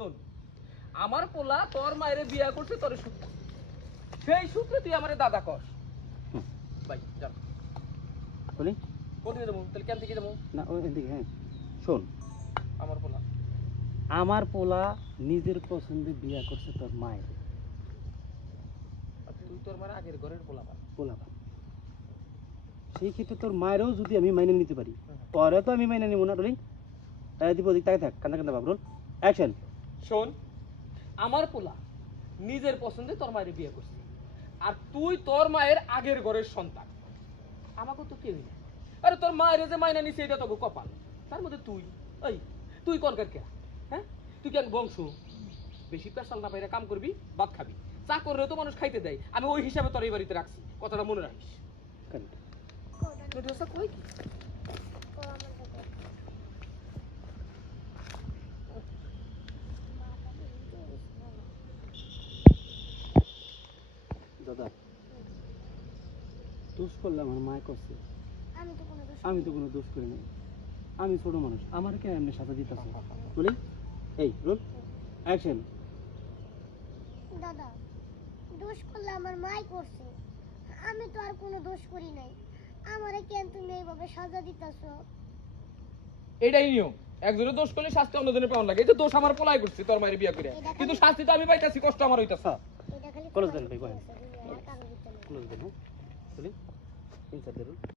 শোন, আমার পোলা তোর মায়ের বিয়া করছে তোর সূত্রে, সেই সূত্রে তুই আমারে দাদা কর। ভাই চল বলি কোথায় যাবো তাহলে, কেন থেকে যাবো? না ওই দিকে। হ্যাঁ শোন, আমার পোলা আমার পোলা নিজের পছন্দে বিয়া করছে তোর মায়ের আর তুই তোর মায়ের আগের ঘরের পোলা পা। পোলা। সেই ক্ষেত্রে তোর মায়েরও যদি আমি মাইনে নিতে পারি, পরে তো আমি মাইনে নিব না। রোলিং তাই দিব, ওদিক তাকে থাক, কান্দা কান্দা ভাব। Roll action. শোন, আমার পোলা নিজের পছন্দে তোর মায়ের বিয়ে করছে, আর তুই তোর মায়ের আগের ঘরের সন্তান, আমাকে তো কেউই না। আরে তোর মায়ের যে মাইনা নিছে এটা তোকে কপাল, তার মধ্যে তুই এই তুই কনকার কে? হ্যাঁ, তুই কেন বংশ বেশি পেশাল না পাইরা কাম করবি, ভাত খাবি, চা করলেও তো মানুষ খাইতে দেয়, আমি ওই হিসাবে তোর এই বাড়িতে রাখছি, কথাটা মনে রাখিস। কই কি দাদা, দোষ করলে আমার মায় করছে, আমি তো কোনো দোষ করি নাই। আমি ছোট মানুষ, আমার কেন এমনি সাজা দিতেছে? বলি এই রোল অ্যাকশন। দাদা, দোষ করলে আমার মাই করছে, আমি তো আর কোনো দোষ করি নাই। আমারে কেন তুমি এইভাবে সাজা দিতেছো? এটাই নিয়ম, একজনের দোষ করলে শাস্তি অন্যজনের পাওয়া লাগে। এই যে দোষ আমার পোলাই করছে তোর মায়ের বিয়ে করে, কিন্তু শাস্তি তো আমি পাইতাছি, কষ্ট আমার হইতাছে। এটা খালি ক্লোজ দেন ভাই, বলেন আর কারো ভিতরে ক্লোজ দেন। হ্যাঁ বলি ইনসাইড দেন।